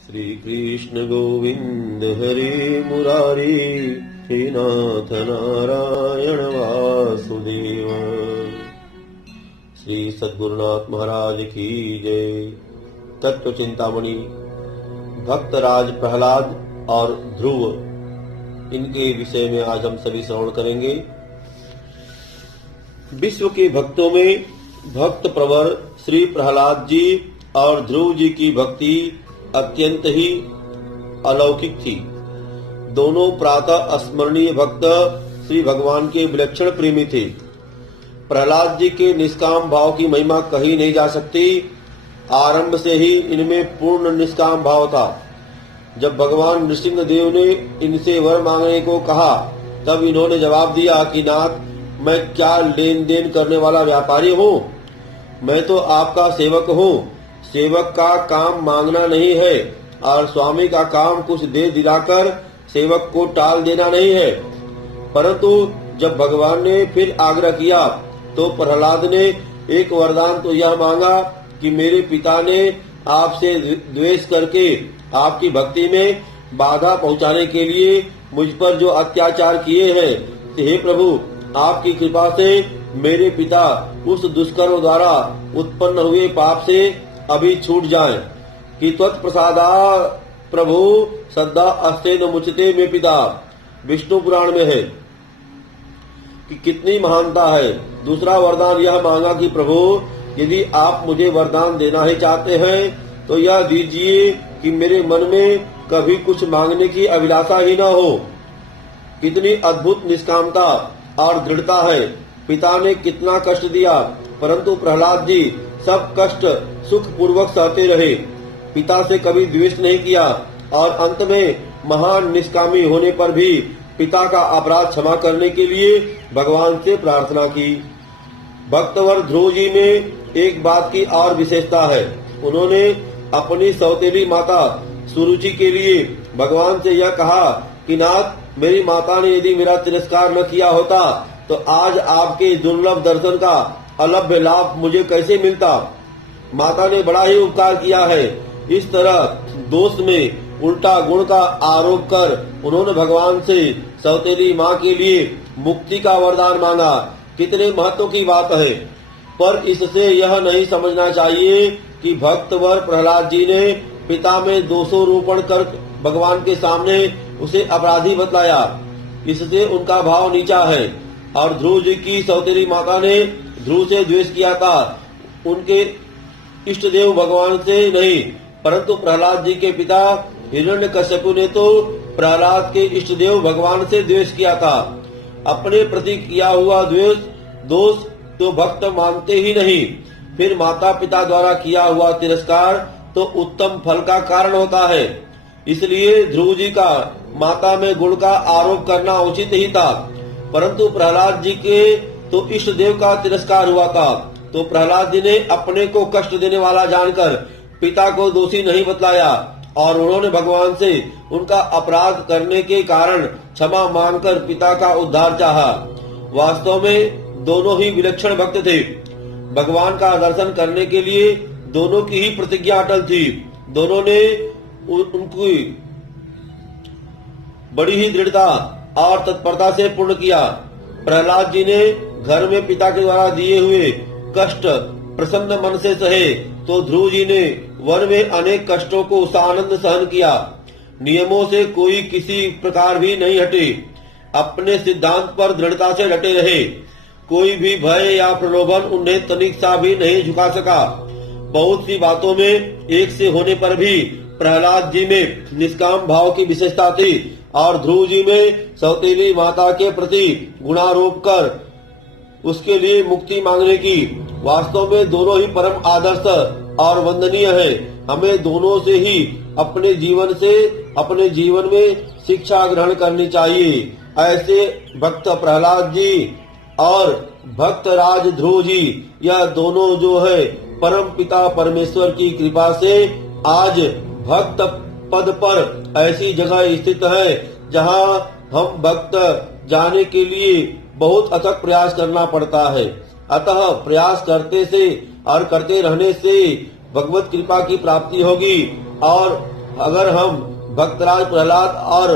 श्री कृष्ण गोविंद हरे मुरारी, श्रीनाथ नारायण वासुदेव। श्री सद्गुरुनाथ महाराज की जय। तत्व चिंतामणि। भक्तराज प्रहलाद और ध्रुव, इनके विषय में आज हम सभी श्रवण करेंगे। विश्व के भक्तों में भक्त प्रवर श्री प्रहलाद जी और ध्रुव जी की भक्ति अत्यंत ही अलौकिक थी। दोनों प्रातः स्मरणीय भक्त श्री भगवान के विलक्षण प्रेमी थे। प्रहलाद जी के निष्काम भाव की महिमा कही नहीं जा सकती। आरंभ से ही इनमें पूर्ण निष्काम भाव था। जब भगवान नृसिंह देव ने इनसे वर मांगने को कहा, तब इन्होंने जवाब दिया कि नाथ, मैं क्या लेन देन करने वाला व्यापारी हूँ। मैं तो आपका सेवक हूँ। सेवक का काम मांगना नहीं है और स्वामी का काम कुछ दे दिलाकर सेवक को टाल देना नहीं है। परंतु जब भगवान ने फिर आग्रह किया तो प्रहलाद ने एक वरदान तो यह मांगा कि मेरे पिता ने आपसे द्वेष करके आपकी भक्ति में बाधा पहुंचाने के लिए मुझ पर जो अत्याचार किए हैं, हे प्रभु, आपकी कृपा से मेरे पिता उस दुष्कर्म द्वारा उत्पन्न हुए पाप से अभी छूट जाएं, कि त्वत्प्रसादा प्रभु सद्दा अस्तेन मुचते में पिता। विष्णु पुराण में है कि कितनी महानता है। दूसरा वरदान यह मांगा कि प्रभु, यदि आप मुझे वरदान देना ही चाहते हैं तो यह दीजिए कि मेरे मन में कभी कुछ मांगने की अभिलाषा ही न हो। कितनी अद्भुत निष्कामता और दृढ़ता है। पिता ने कितना कष्ट दिया, परंतु प्रहलाद जी सब कष्ट सुख पूर्वक सहते रहे। पिता से कभी द्वेष नहीं किया और अंत में महान निष्कामी होने पर भी पिता का अपराध क्षमा करने के लिए भगवान से प्रार्थना की। भक्तवर ध्रुव जी में एक बात की और विशेषता है। उन्होंने अपनी सौतेली माता सुरुचि के लिए भगवान से यह कहा कि नाथ, मेरी माता ने यदि मेरा तिरस्कार न किया होता तो आज आपके दुर्लभ दर्शन का अलभ्य लाभ मुझे कैसे मिलता। माता ने बड़ा ही उपकार किया है। इस तरह दोष में उल्टा गुण का आरोप कर उन्होंने भगवान से सौतेली माँ के लिए मुक्ति का वरदान मांगा। कितने महत्व की बात है। पर इससे यह नहीं समझना चाहिए कि भक्तवर प्रहलाद जी ने पिता में दोषारोपण कर भगवान के सामने उसे अपराधी बतलाया। इससे उनका भाव नीचा है। और ध्रुव जी की सौतेली माता ने ध्रुव से द्वेष किया था, उनके इष्ट देव भगवान से नहीं, परंतु प्रहलाद जी के पिता हिरण्यकश्यपु ने तो प्रहलाद के इष्ट देव भगवान से द्वेष किया था। अपने प्रति किया हुआ दोष तो भक्त मानते ही नहीं, फिर माता पिता द्वारा किया हुआ तिरस्कार तो उत्तम फल का कारण होता है। इसलिए ध्रुव जी का माता में गुण का आरोप करना उचित ही था। परंतु प्रहलाद जी के तो इष्ट देव का तिरस्कार हुआ था, तो प्रहलाद जी ने अपने को कष्ट देने वाला जानकर पिता को दोषी नहीं बतलाया और उन्होंने भगवान से उनका अपराध करने के कारण क्षमा मांगकर पिता का उद्धार चाहा। वास्तव में दोनों ही विलक्षण भक्त थे। भगवान का दर्शन करने के लिए दोनों की ही प्रतिज्ञा अटल थी। दोनों ने उनकी बड़ी ही दृढ़ता और तत्परता से पूर्ण किया। प्रहलाद जी ने घर में पिता के द्वारा दिए हुए कष्ट प्रसन्न मन से सहे, तो ध्रुव जी ने वन में अनेक कष्टों को सानंद सहन किया। नियमों से कोई किसी प्रकार भी नहीं हटे। अपने सिद्धांत पर दृढ़ता से डटे रहे। कोई भी भय या प्रलोभन उन्हें तनिक सा भी नहीं झुका सका। बहुत सी बातों में एक से होने पर भी प्रहलाद जी में निष्काम भाव की विशेषता थी और ध्रुव जी में सौतेली माता के प्रति गुणारोप कर उसके लिए मुक्ति मांगने की। वास्तव में दोनों ही परम आदर्श और वंदनीय है। हमें दोनों से ही अपने जीवन में शिक्षा ग्रहण करनी चाहिए। ऐसे भक्त प्रहलाद जी और भक्त राज ध्रुव जी, यह दोनों जो है परम पिता परमेश्वर की कृपा से आज भक्त पद पर ऐसी जगह स्थित है जहाँ हम भक्त जाने के लिए बहुत अथक प्रयास करना पड़ता है। अतः प्रयास करते रहने से भगवत कृपा की प्राप्ति होगी और अगर हम भक्तराज प्रहलाद और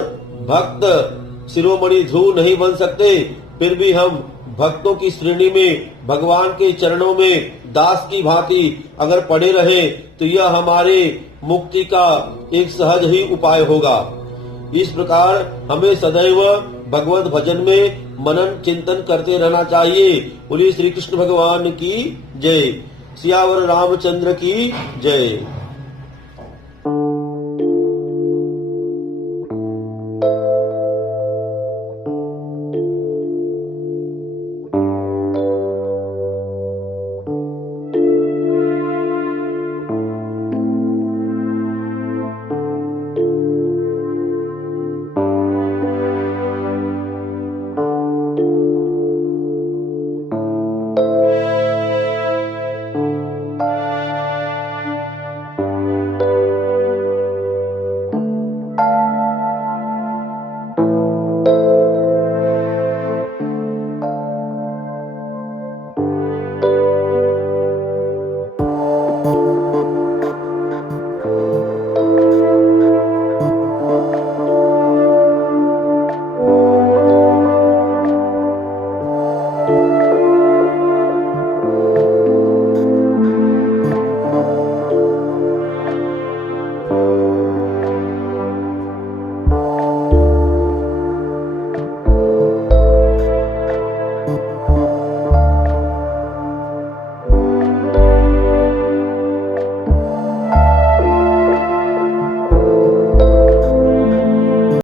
भक्त शिरोमणि ध्रुव नहीं बन सकते, फिर भी हम भक्तों की श्रेणी में भगवान के चरणों में दास की भांति अगर पड़े रहे तो यह हमारे मुक्ति का एक सहज ही उपाय होगा। इस प्रकार हमें सदैव भगवत भजन में मनन चिंतन करते रहना चाहिए। बोलिए श्री कृष्ण भगवान की जय। सियावर रामचंद्र की जय।